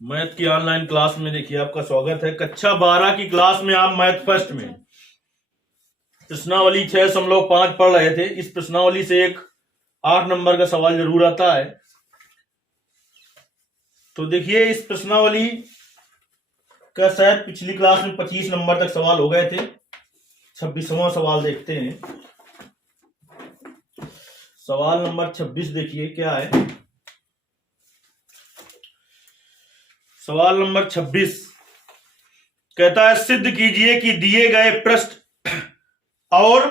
Math की online class में देखिए आपका स्वागत है। कक्षा 12 की क्लास में आप मैथ फर्स्ट में प्रश्नावली 6.5 पढ़ रहे थे। इस प्रश्नावली से एक 8 नंबर का सवाल जरूर आता है। तो देखिए इस प्रश्नावली का शायद पिछली क्लास में 25 नंबर तक सवाल हो गए थे। 26वां सवाल देखते हैं। सवाल नंबर 26 देखिए क्या है। सवाल नंबर 26 कहता है सिद्ध कीजिए कि दिए गए पृष्ठ और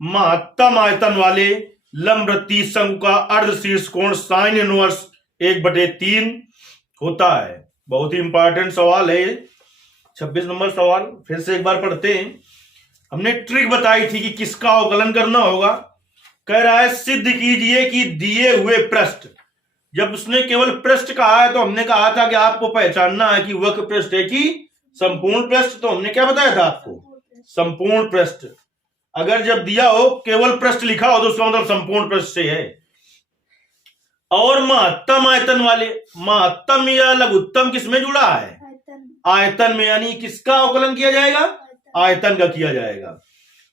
महत्तम आयतन वाले लंबवृत्तीय शंकु का अर्धशीर्ष कोण साइन इनवर्स 1/3 होता है। बहुत ही इंपॉर्टेंट सवाल है। 26 नंबर सवाल फिर से एक बार पढ़ते हैं। हमने ट्रिक बताई थी कि किसका अवकलन करना होगा। कह रहा है सिद्ध कीजिए कि दिए हुए पृष्ठ, जब उसने केवल पृष्ठ कहा है तो हमने कहा था कि आपको पहचानना है कि वक्र पृष्ठ है कि संपूर्ण पृष्ठ। तो हमने क्या बताया था आपको, संपूर्ण पृष्ठ। अगर जब दिया हो केवल पृष्ठ लिखा हो तो उसका मतलब संपूर्ण पृष्ठ से है। और महत्तम आयतन वाले, महत्तम या लघुत्तम किसमें जुड़ा है, आयतन में, यानी किसका अवकलन किया जाएगा, आयतन का किया जाएगा।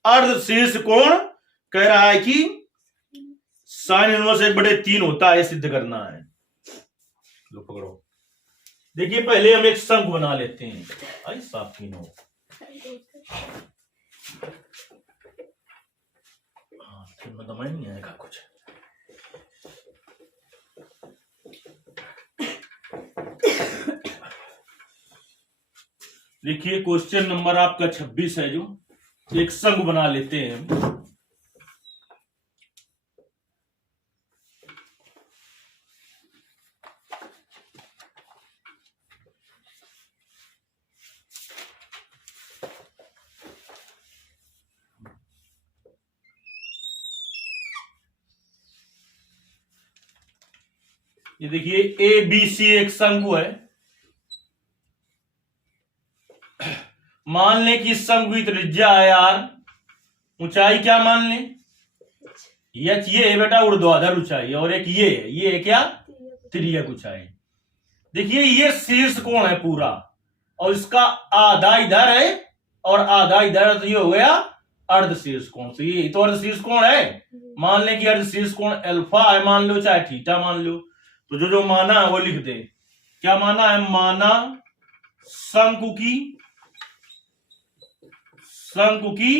अर्धशीर्ष कोण कह रहा है कि साइन इनवर्स 1/3 होता है, सिद्ध करना है। लो पकड़ो। देखिए पहले हम एक शंकु बना लेते हैं। आई साफ की नो दमाई नहीं आएगा कुछ। देखिए क्वेश्चन नंबर आपका 26 है। जो एक शंकु बना लेते हैं हम। ये देखिए ए बी सी एक शंकु है। मान लें कि इस शंकु की त्रिज्या है आर, ऊंचाई क्या मान लें, एच। ये है बेटा ऊर्ध्वाधर ऊंचाई, और एक ये है क्या, तिर्यक ऊंचाई। देखिए ये शीर्ष कोण है पूरा, और इसका आधा इधर है और आधा इधर, तो ये हो गया अर्धशीर्ष कोण। तो ये तो अर्धशीर्ष कोण है। मान लें कि अर्धशीर्ष कोण अल्फा है, मान लो चाहे थीटा मान लो। तो जो माना है वो लिख दे। क्या माना है, माना शंकु की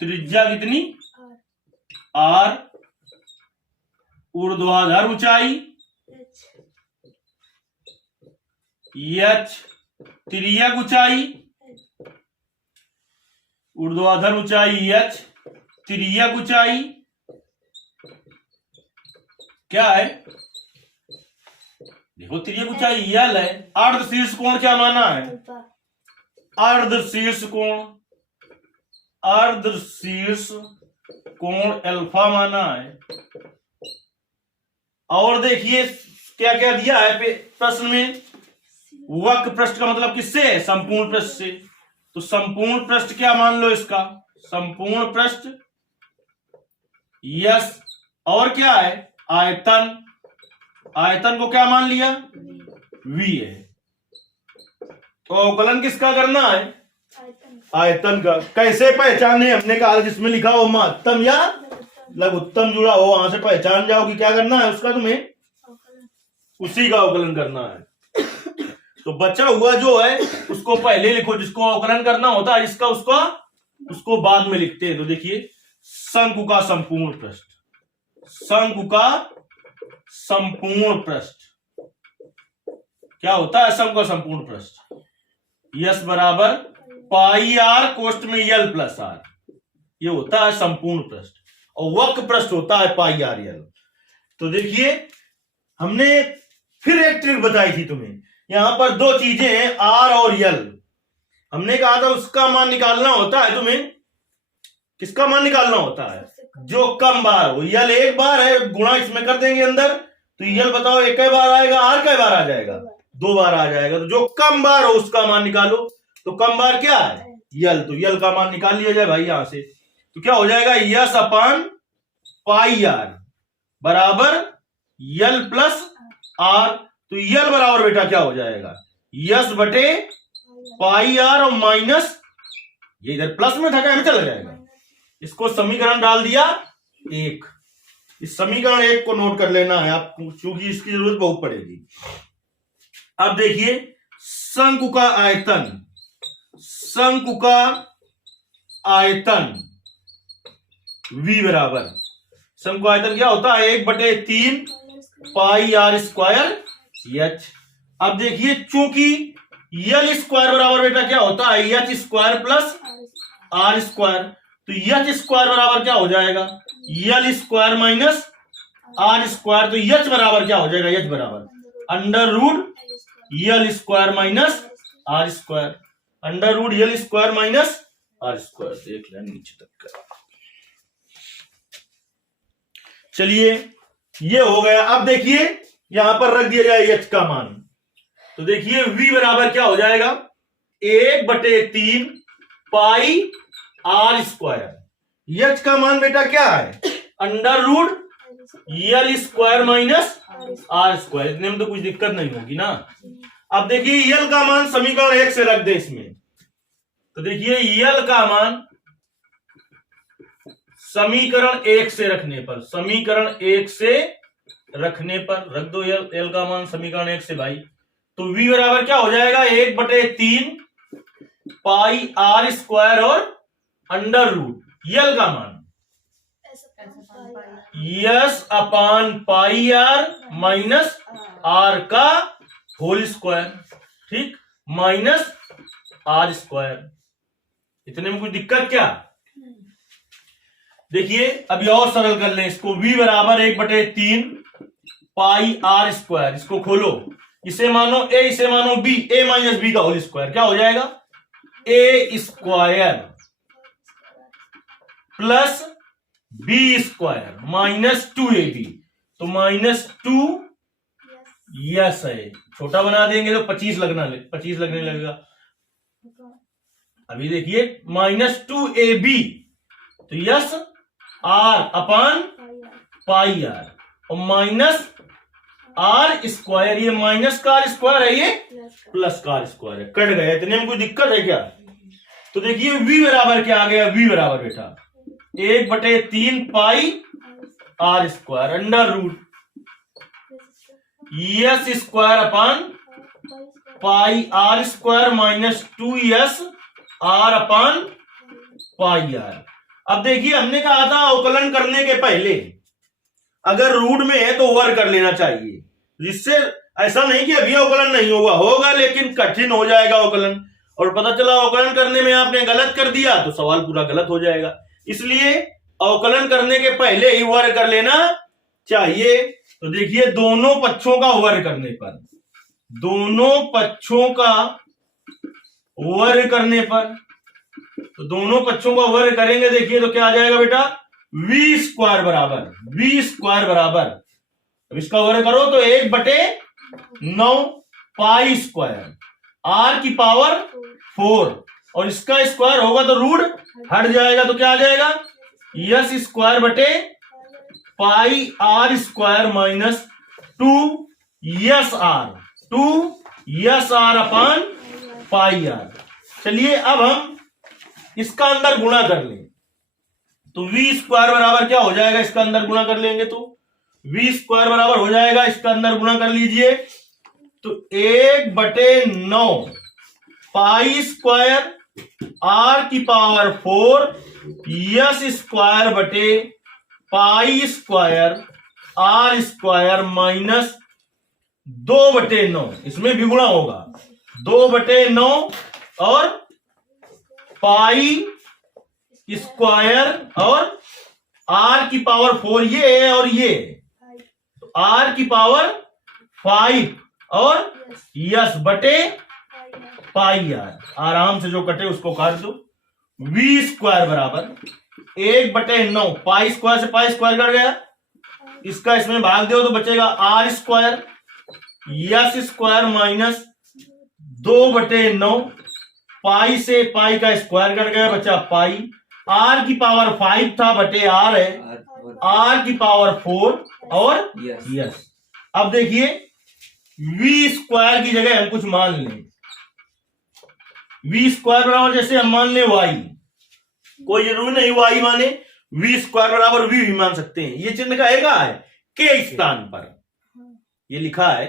त्रिज्या कितनी, आर, ऊर्ध्वाधर ऊंचाई एच, तिर्यक ऊंचाई, ऊर्ध्वाधर ऊंचाई एच, तिर्यक ऊंचाई क्या है, देखो तिर्यक ऊंचाई यल है। अर्धशीर्ष कोण क्या माना है, अर्धशीर्ष कोण अल्फा माना है। और देखिए क्या क्या दिया है प्रश्न में, वक्र पृष्ठ का मतलब किससे है, संपूर्ण पृष्ठ से। तो संपूर्ण पृष्ठ क्या मान लो इसका, संपूर्ण पृष्ठ यस, और क्या है आयतन, आयतन को क्या मान लिया, v है। तो अवकलन किसका करना है, आयतन का। कैसे पहचाने, हमने कहा जिसमें लिखा हो महत्तम या लघुत्तम जुड़ा हो वहां से पहचान जाओ कि क्या करना है उसका, तुम्हें उसी का अवकलन करना है। तो बचा हुआ जो है उसको पहले लिखो, जिसको अवकलन करना होता है जिसका, उसको बाद में लिखते हैं। तो देखिए शंकु का संपूर्ण पृष्ठ, शंकु का संपूर्ण पृष्ठ क्या होता है, शंकु का संपूर्ण पृष्ठ यस बराबर पाई आर कोष्ठ में यल प्लस आर, ये होता है संपूर्ण पृष्ठ। और वक्र पृष्ठ होता है पाई आर यल। तो देखिए हमने फिर एक ट्रिक बताई थी तुम्हें। यहां पर दो चीजें हैं, आर और यल। हमने कहा था उसका मान निकालना होता है, तुम्हें किसका मान निकालना होता है, जो कम बार हो। यल एक बार है, गुणा इसमें कर देंगे अंदर, तो यल बताओ एक बार आएगा, आर कई बार आ जाएगा, 2 बार आ जाएगा। तो जो कम बार हो उसका मान निकालो। तो कम बार क्या है, यल। तो यल का मान निकाल लिया जाए भाई यहां से। तो क्या हो जाएगा, यस अपान पाई आर बराबर यल प्लस आर। तो यल बराबर बेटा क्या हो जाएगा, यस बटे पाई आर और माइनस, ये इधर प्लस में था क्या, में चला जाएगा। इसको समीकरण डाल दिया एक। इस समीकरण एक को नोट कर लेना है आपको, क्योंकि इसकी जरूरत बहुत पड़ेगी। अब देखिए शंकु का आयतन, शंकु का आयतन V बराबर, शंकु आयतन क्या होता है, 1/3 पाई आर स्क्वायर एच। अब देखिए चूंकि यल स्क्वायर बराबर बेटा क्या होता है, H square plus R square. तो एच स्क्वायर बराबर क्या हो जाएगा, L square minus R square. तो एच बराबर क्या हो जाएगा, एच बराबर under root L square minus R square, under root L square minus R square. देख लें नीचे तक का। चलिए ये हो गया। अब देखिए यहां पर रख दिया जाए एच का मान, तो देखिए v बराबर क्या हो जाएगा, 1/3 पाई आर स्क्वायर। एच का मान बेटा क्या है, under root L square minus R square. इतने में तो कुछ दिक्कत नहीं होगी ना। अब देखिए यल का मान समीकरण 1 से रख दे इसमें, तो देखिए यल का मान समीकरण 1 से रखने पर, समीकरण 1 से रखने पर रख दो यल का मान समीकरण 1 से भाई। तो v बराबर क्या हो जाएगा, 1/3 पाई आर स्क्वायर और अंडर रूट यल का मान S upon pi R minus R का होल स्क्वायर, ठीक, माइनस आर स्क्वायर। इतने में कुछ दिक्कत क्या। देखिए अभी और सरल कर लें इसको, v बराबर 1/3 पाई आर स्क्वायर। इसको खोलो, इसे मानो a, इसे मानो b, a माइनस बी का होल स्क्वायर क्या हो जाएगा, a square plus b square minus 2ab। तो -2 यस है, छोटा बना देंगे तो 25 लगने लगेगा। अभी देखिए -2ab, तो S are upon pi R और माइनस आर स्क्वायर, ये माइनस का आर स्क्वायर है, ये प्लस का आर स्क्वायर है, कट गया। इतने में कोई दिक्कत है क्या। तो देखिए v बराबर क्या आ गया, v बराबर बेटा 1/3 pi are square under root s square upon pi are square minus 2s r upon pi r. अब देखिए हमने कहा था अवकलन करने के पहले अगर रूट में है तो ओवर कर लेना चाहिए, जिससे ऐसा नहीं कि अभी अवकलन नहीं होगा लेकिन कठिन हो जाएगा अवकलन, और पता चला अवकलन करने में आपने गलत कर दिया तो सवाल पूरा गलत हो जाएगा। इसलिए अवकलन करने के पहले ही ओवर कर लेना चाहिए। तो देखिए दोनों पक्षों का ओवर करने पर, दोनों पक्षों का ओवर करने पर, तो दोनों पक्षों का ओवर करेंगे देखिए तो क्या आ जाएगा बेटा, v स्क्वायर बराबर, अब इसका ओवर करो तो 1/9 पाई स्क्वायर r की पावर 4 और इसका स्क्वायर होगा तो रूट हट जाएगा तो क्या आ जाएगा, यस स्क्वायर बटे pi are square minus 2 s are upon pi r. चलिए अब हम इसका अंदर गुणा कर लें, तो v स्क्वायर बराबर क्या हो जाएगा, इसका अंदर गुणा कर लेंगे तो v स्क्वायर बराबर हो जाएगा, इसका अंदर गुणा कर लीजिए तो 1/9 पाई स्क्वायर r की पावर 4 यस स्क्वायर बटे pi square r square minus 2/9, इसमें भी गुणा होगा 2/9 और पाई स्क्वायर और r की पावर 4 ये है और ये, तो r की पावर 5 और यस बटे पाई आर, आराम से जो कटे उसको काट दो। v स्क्वायर बराबर 1/9 पाई स्क्वायर से पाई स्क्वायर कट गया, इसका इसमें भाग दो तो बचेगा r square yes square minus 2/9 पाई से पाई का स्क्वायर कट गया, बचा पाई आर की पावर 5 था बटे आर है, आर की पावर 4 और यस। अब देखिए वी स्क्वायर की जगह हम कुछ मान लें, वी स्क्वायर बराबर जैसे हम मान लें वाई, कोई जरूरी नहीं वाई माने, वी स्क्वायर बराबर वी भी मान सकते हैं। ये चिन्ह का है के स्थान पर, ये लिखा है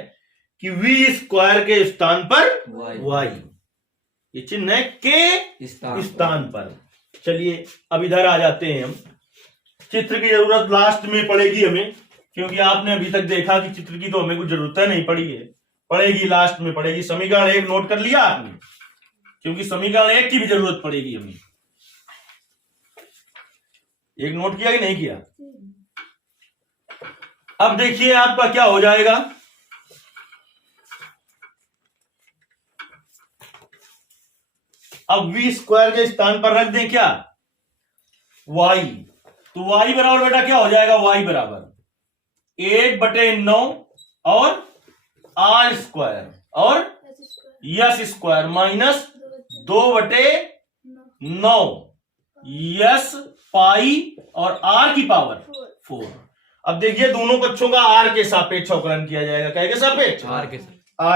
कि वी स्क्वायर के स्थान पर वाई, ये चिन्ह है के स्थान पर। चलिए अब इधर आ जाते हैं हम। चित्र की जरूरत लास्ट में पड़ेगी हमें, क्योंकि आपने अभी तक देखा कि चित्र की तो हमें कुछ जरूरत नहीं पड़ी है, पड़ेगी लास्ट में पड़ेगी। समीकरण 1 नोट कर लिया आपने, क्योंकि समीकरण 1 की भी जरूरत पड़ेगी हमें। एक नोट किया कि नहीं किया? अब देखिए आपका क्या हो जाएगा, अब वी स्क्वायर के स्थान पर रख दें क्या वाई, तो वाई बराबर बेटा क्या हो जाएगा, वाई बराबर 1/9 और आर स्क्वायर और यस स्क्वायर माइनस 2/9 यस पाई और आर की पावर 4। अब देखिए दोनों पक्षों का आर के सापेक्ष अवकलन किया जाएगा, क्या के सापेक्ष, आर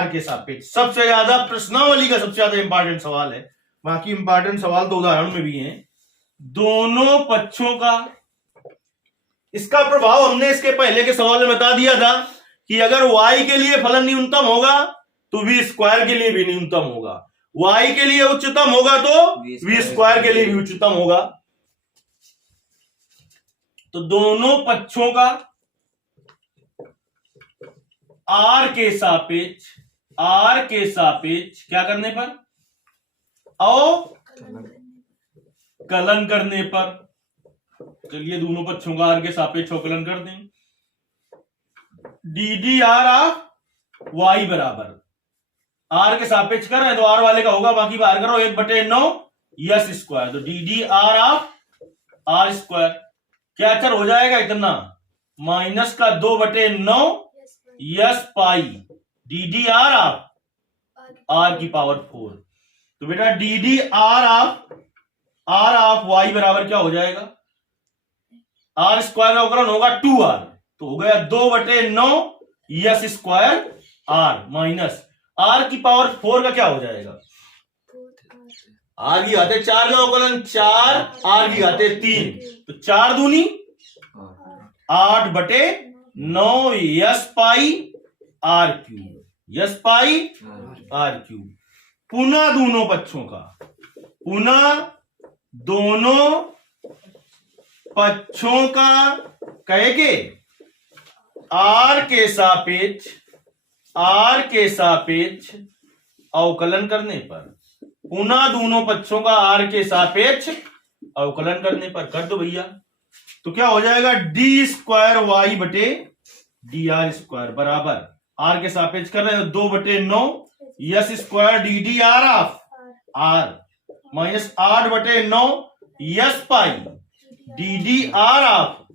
के सापेक्ष। सबसे ज्यादा प्रश्नावली का सबसे ज्यादा इंपॉर्टेंट सवाल है, बाकी इंपॉर्टेंट सवाल तो उदाहरण में भी हैं। दोनों पक्षों का, इसका प्रभाव हमने इसके पहले के सवाल में बता दिया था कि अगर y के लिए फलन न्यूनतम होगा तो v स्क्वायर के लिए भी न्यूनतम होगा, y के लिए उच्चतम होगा तो v स्क्वायर के लिए भी उच्चतम होगा। तो दोनों पक्षों का r के सापेक्ष क्या करने पर, अवकलन करने पर। चलिए दोनों पक्षों का आर के सापेक्ष अवकलन कर दें। D D R of Y बराबर, आर के सापेक्ष कर रहे हैं तो आर वाले का होगा, बाकी बाहर करो 1/9 यस स्क्वायर, तो D D R of R square क्या चर हो जाएगा इतना, माइनस का 2/9 S pi D D R of R की पावर 4। तो बेटा D D R of Y बराबर क्या हो जाएगा, आर स्क्वायर का अवकलन होगा 2r, तो हो गया 2/9 S square R minus R की पावर 4 का क्या हो जाएगा, आर की घाते 4 का अवकलन 4, आर की घाते 3, तो 4 दूनी 8/9 S pi R cube, S pi R cube. पुनः दोनों पक्षों का, पुनः दोनों पक्षों का कहे के आर के सापेक्ष अवकलन करने पर, पुनः दोनों पक्षों का आर के सापेक्ष अवकलन करने पर कर दो भैया, तो क्या हो जाएगा डी स्क्वायर वाई बटे डी आर स्क्वायर बराबर, आर के सापेक्ष कर रहे हैं 2/9 S square D D R of R minus 8/9 S pi D D R of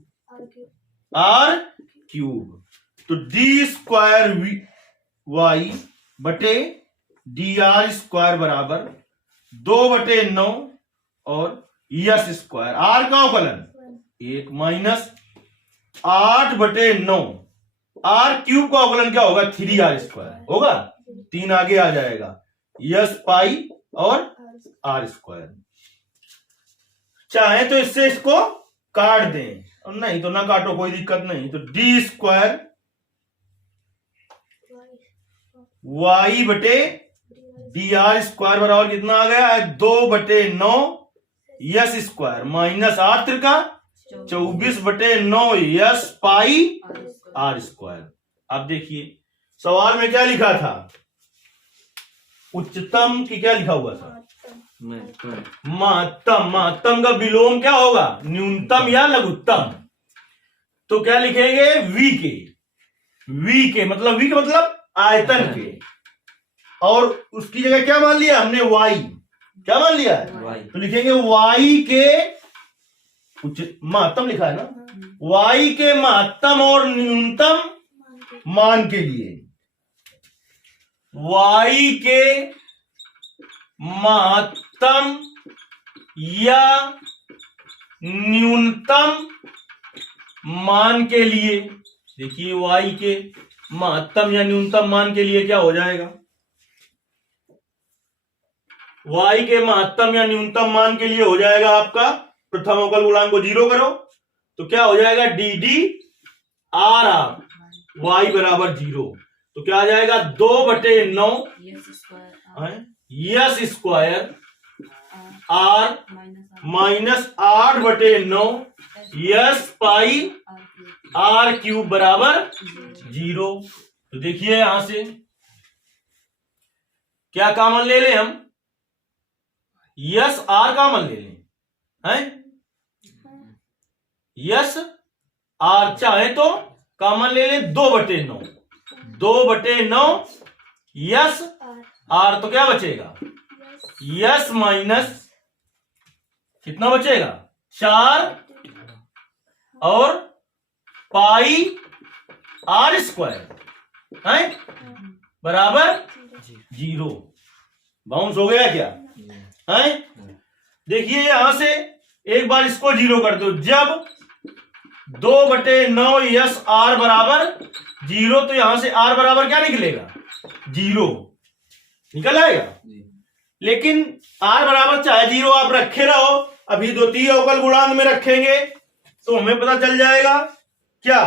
R cube. तो डी स्क्वायर वाई बटे डी आर स्क्वायर बराबर 2/9 और यस स्क्वायर आर का अवकलन 1 माइनस 8/9 आर क्यूब का अवकलन क्या होगा 3r स्क्वायर होगा, 3 आगे आ जाएगा यस पाई और आर स्क्वायर। चाहे तो इससे इसको काट दें और नहीं तो ना काटो, कोई दिक्कत नहीं। तो डी स्क्वायर वाई बटे डी आर स्क्वायर बराबर कितना आ गया है 2/9 यस स्क्वायर माइनस 8 का 24/9 यस पाई आर स्क्वायर। अब देखिए सवाल में क्या लिखा था, उच्चतम की क्या लिखा हुआ था, महत्तम। महत्तम का विलोम क्या होगा, न्यूनतम या लघुत्तम। तो क्या लिखेंगे वी के मतलब आयतन के, और उसकी जगह क्या मान लिया हमने वाई, क्या मान लिया है, तो लिखेंगे वाई के महत्तम लिखा है ना, वाई के महत्तम और न्यूनतम मान के लिए, वाई के महत्तम या न्यूनतम मान के लिए, देखिए y के महत्तम या न्यूनतम मान के लिए क्या हो जाएगा, y के महत्तम या न्यूनतम मान के लिए हो जाएगा आपका, प्रथम अवकल गुणांक को 0 करो तो क्या हो जाएगा, D D R R, y बराबर 0, तो क्या आ जाएगा 2/9 S square R minus 8/9 S pi R cube बराबर 0। तो देखिए यहां से क्या कॉमन ले लें हम, यस आर कॉमन ले लें, हैं यस आर चाहे तो कॉमन ले लें 2/9, 2/9 यस आर, तो क्या बचेगा, यस माइनस कितना बचेगा 4 और पाई आर स्क्वायर है बराबर 0। बाउंस हो गया क्या है, देखिए यहां से एक बार इसको 0 कर दो, जब 2/9 यस आर बराबर 0, तो यहां से आर बराबर क्या निकलेगा 0 निकल आएगा। लेकिन आर बराबर चाहे 0 आप रखे रहो, अभी द्वितीय अवकल गुणांक में रखेंगे तो हमें पता चल जाएगा क्या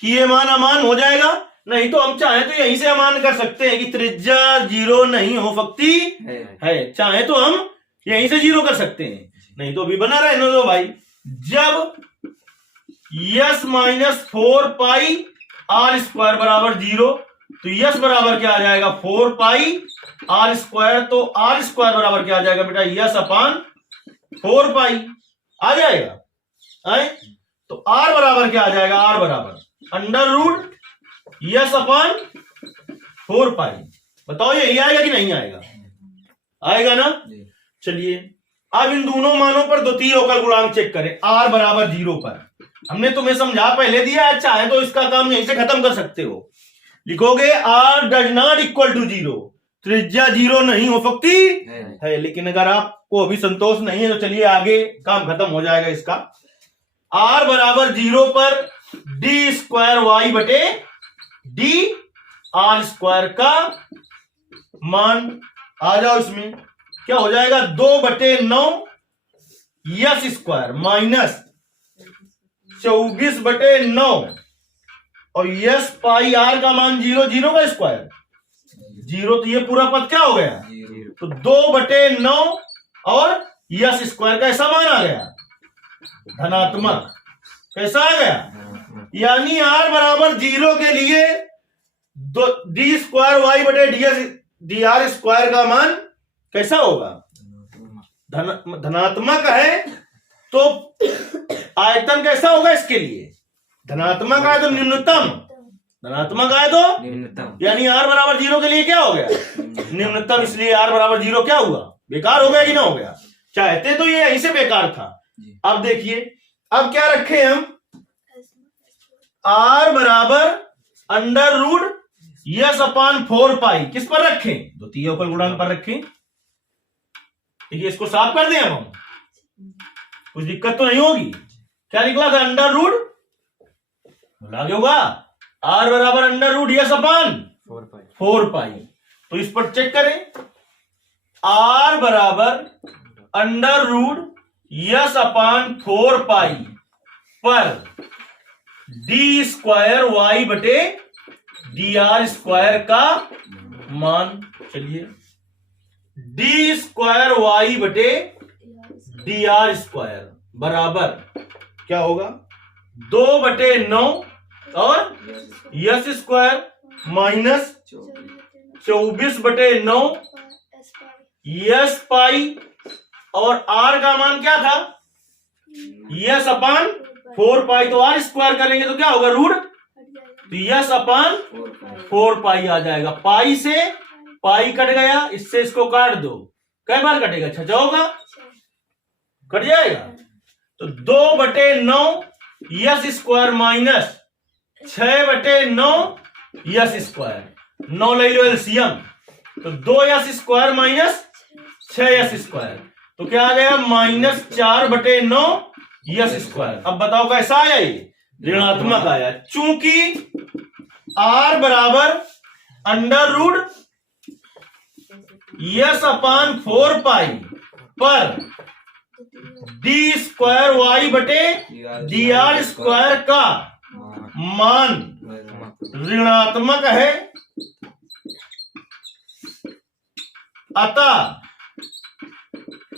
कि ये मान अमान हो जाएगा। नहीं तो हम चाहे तो यहीं से अमान कर सकते हैं कि त्रिज्या 0 नहीं हो सकती है, चाहे तो हम यहीं से 0 कर सकते हैं, नहीं तो अभी बना रहने दो भाई। जब S minus 4 pi are square बराबर 0, तो यस बराबर क्या आ जाएगा 4 पाई आर स्क्वायर, तो आर स्क्वायर बराबर क्या आ जाएगा बेटा यस अपान 4 पाई आ जाएगा है? तो आर बराबर क्या आ जाएगा, आर बराबर अंडर रूट यस अपान 4 पाई। बताओ यही आएगा कि नहीं आएगा, आएगा ना। चलिए अब इन दोनों मानों पर द्वितीय अवकल गुणांक चेक करें। आर बराबर 0 पर हमने तुम्हें समझा पहले दिया है, चाहे तो इसका काम यहीं से खत्म कर सकते हो। लिखोगे R does not equal to 0, त्रिज्या 0 नहीं हो सकती है। लेकिन अगर आपको अभी संतोष नहीं है तो चलिए आगे काम खत्म हो जाएगा इसका। आर बराबर 0 पर डी स्क्वायर वाई बटे डी आर स्क्वायर का मान आ जाओ, इसमें क्या हो जाएगा 2/9 यस स्क्वायर माइनस 24/9 और यस पाई आर का मान 0, 0 का स्क्वायर 0, तो ये पूरा पद क्या हो गया, तो 2/9 और यस स्क्वायर का ऐसा मान आ गया धनात्मक, कैसा आ गया, यानी आर बराबर 0 के लिए डी स्क्वायर वाई बटे डी आर स्क्वायर का मान कैसा होगा, धनात्मक है। तो आयतन कैसा होगा इसके लिए, धनात्मक आए तो न्यूनतम, धनात्मक आए तो न्यूनतम, यानी आर बराबर 0 के लिए क्या हो गया न्यूनतम, इसलिए आर बराबर 0 क्या हुआ, बेकार हो गया कि ना हो गया। चाहते तो ये यहीं से बेकार था। अब देखिए अब क्या रखे हम, आर बराबर अंडर रूट यस अपान 4 पाई, किस पर रखें, द्वितीय अवकल गुणांक पर रखें। देखिए इसको साफ कर दें हम, कुछ दिक्कत तो नहीं होगी। क्या निकला था अंडर रूट, लागे होगा आर बराबर अंडर रूट यस अपान 4 पाई। तो इस पर चेक करें, आर बराबर अंडर रूट यस अपान 4 पाई पर डी स्क्वायर वाई बटे डी आर स्क्वायर का मान, चलिए डी स्क्वायर वाई बटे डी आर स्क्वायर बराबर क्या होगा 2/9 और यस स्क्वायर माइनस 24/9 यस पाई, और आर का मान क्या था यस अपान 4 पाई, तो आर स्क्वायर करेंगे तो क्या होगा रूट, तो यस अपान 4 पाई आ जाएगा। पाई से पाई कट गया, इससे इसको काट दो, कई बार कटेगा, 6 होगा, कट जाएगा। तो 2/9 S square minus 6/9 yes square, 9 ले लो एलसीएम, तो 2 yes square minus 6 yes square, तो क्या आ गया -4/9 यस स्क्वायर। अब बताओ कैसा आया, ये ऋणात्मक आया, चूंकि r बराबर √, यस/4 पर d²y/dr² का मान ऋणात्मक है, अतः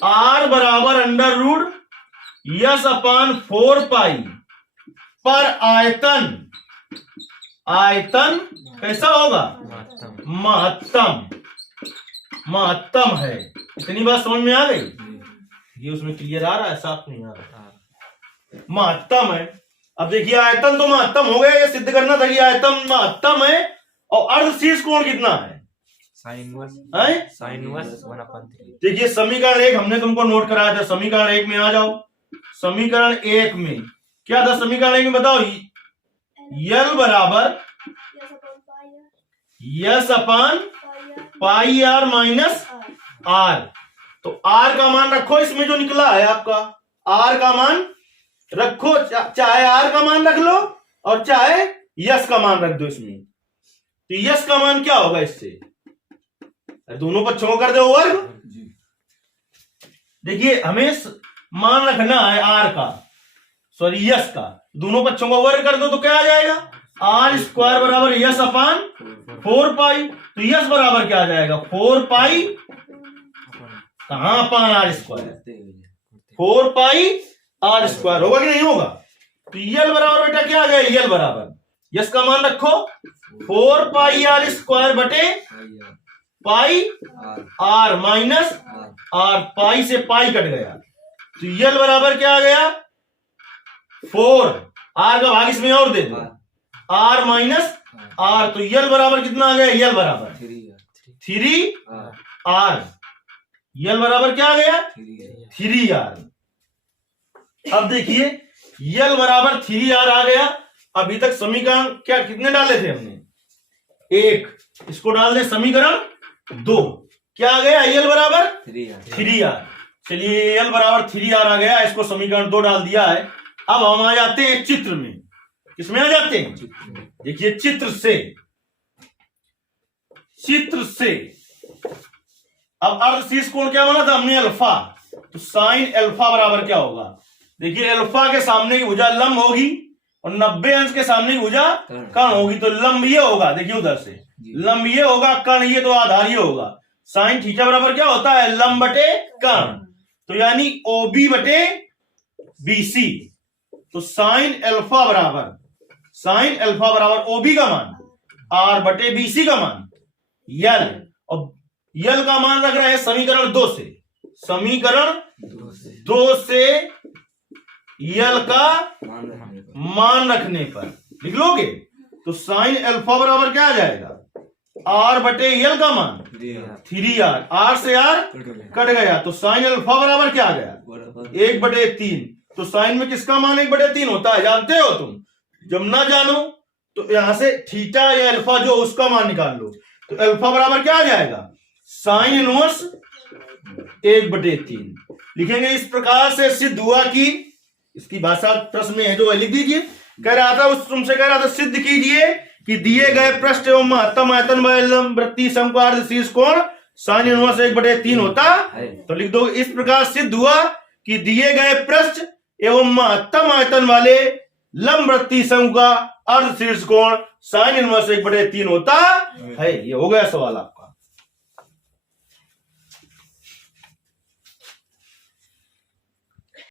r बराबर √, यस/4 पर आयतन कैसा होगा, महत्तम है। इतनी बात समझ में आ गई, ये उसमें क्लियर आ रहा है, साफ नहीं आ रहा, महत्तम है। अब देखिए आयतन तो महत्तम हो गया, ये सिद्ध करना था कि आयतन महत्तम है। और अर्धशीर्ष कोण कितना है, sin 1/3। देखिए समीकरण 1 हमने तुमको नोट कराया था, समीकरण 1 में आ जाओ। समीकरण 1 में क्या था, समीकरण 1 में बताओ, यल बराबर यस/πr माइनस r। तो r का मान रखो, इसमें जो निकला है आपका r का मान रखो, चाहे r का मान रख लो और चाहे यस का मान रख दो इसमें। तो यस का मान क्या होगा, इससे दोनों पक्षों को कर दो वर्ग। देखिए हमें मान रखना है r का, सॉरी यस का, दोनों पक्षों को वर्ग कर दो तो क्या आ जाएगा, r² बराबर यस/4 तो यस बराबर क्या आ जाएगा, 4 कहां r², 4 r² होगा कि नहीं होगा। तो यल बराबर बेटा क्या आ गया, यल बराबर यस का मान रखो 4 r² बटे r माइनस r, से पाई कट गया। तो यल बराबर क्या आ गया, 4, r का भाग इसमें और दे दो, r माइनस r। तो यल बराबर कितना आ गया, यल बराबर 3r। यल बराबर क्या आ गया, 3r। अब देखिए यल बराबर 3r आ गया। अभी तक समीकरण क्या कितने डाले थे हमने, 1, इसको डाल दे समीकरण 2, क्या आ गया, यल बराबर 3r। चलिए यल बराबर 3r आ गया, इसको समीकरण 2 डाल दिया है। अब हम आ जाते हैं चित्र में, किसमें आ जाते हैं, देखिए चित्र से अब अर्धशीर्ष कोण क्या बना था हमने, अल्फा। तो साइन अल्फा बराबर क्या होगा, देखिए अल्फा के सामने की भुजा लंब होगी और 90 अंश के सामने की भुजा कर्ण होगी। तो लंब ये होगा, देखिए उधर से लंब ये होगा, कर्ण ये, तो आधार ये होगा। साइन थीटा बराबर क्या होता है, लंब बटे कर्ण। तो यानी OB बटे BC। तो साइन अल्फा बराबर OB का मान R बटे BC का मान यल, और यल का मान रख रहे हैं समीकरण 2 से, समीकरण 2 से यल का मान रखने पर लिख लोगे। तो साइन अल्फा बराबर क्या आ जाएगा, R बटे यल का मान 3r, r से r कट गया। तो साइन अल्फा बराबर क्या आ गया, 1/3। तो साइन में किसका मान 1/3 होता है, जानते हो तुम। जब ना जानो तो यहां से थीटा या अल्फा जो उसका मान निकाल लो। तो अल्फा बराबर क्या आ जाएगा, साइन इनवर्स 1/3 लिखेंगे। इस प्रकार से सिद्ध हुआ कि, इसकी भाषा प्रश्न में है जो लिख दीजिए। कह रहा था तुमसे कह रहा था सिद्ध कीजिए कि दिए गए पृष्ठ एवं महत्तम आयतन लंब वृत्तीय समकोण अर्धशीर्ष कोण साइन इनवर्स 1/3 होता। तो लिख दो, इस प्रकार सिद्ध हुआ कि दिए गए पृष्ठ एवं महत्तम आयतन वाले लंब वृत्तीय समकोण अर्धशीर्ष कोण साइन इनवर्स 1/3 होता है। ये हो गया सवाल।